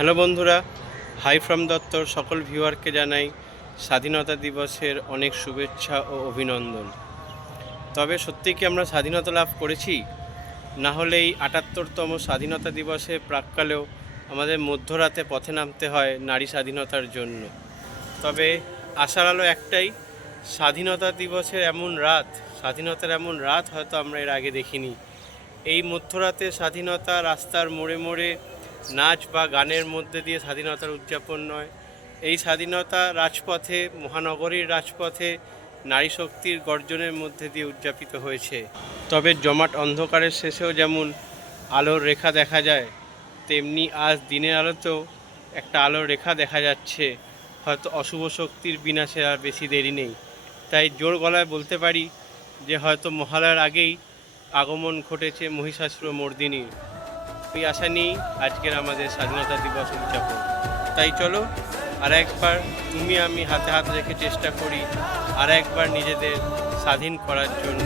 Hello বন্ধুরা, high from দত্তর সকল ভিউয়ারকে জানাই স্বাধীনতা দিবসের অনেক শুভেচ্ছা ও অভিনন্দন। তবে সত্যিই কি আমরা স্বাধীনতা লাভ করেছি? না হলে এই ৭৮তম স্বাধীনতা দিবসে প্রাক্কালেও আমাদের মধ্যরাতে পথে নামতে হয় নারী স্বাধীনতার জন্য। তবে আশার আলো একটাই, স্বাধীনতা দিবসের স্বাধীনতার এমন রাত হয়তো আমরা এর আগে দেখিনি। এই মধ্যরাতে স্বাধীনতা রাস্তার মোড়ে মোড়ে নাচ বা গানের মধ্যে দিয়ে স্বাধীনতার উদযাপন নয়, এই স্বাধীনতা রাজপথে, মহানগরীর রাজপথে নারী শক্তির গর্জনের মধ্যে দিয়ে উদযাপিত হয়েছে। তবে জমাট অন্ধকারের শেষেও যেমন আলোর রেখা দেখা যায়, তেমনি আজ দিনের আলোতেও একটা আলোর রেখা দেখা যাচ্ছে। হয়তো অশুভ শক্তির বিনাশে আর বেশি দেরি নেই। তাই জোর গলায় বলতে পারি যে হয়তো মহালয়ার আগেই আগমন ঘটেছে মহিষাসুরমর্দিনীর। এই আশা নিয়েই আজকের আমাদের স্বাধীনতা দিবস উদযাপন। তাই চলো আর একবার তুমি আমি হাতে হাত রেখে চেষ্টা করি আর একবার নিজেদের স্বাধীন করার জন্য।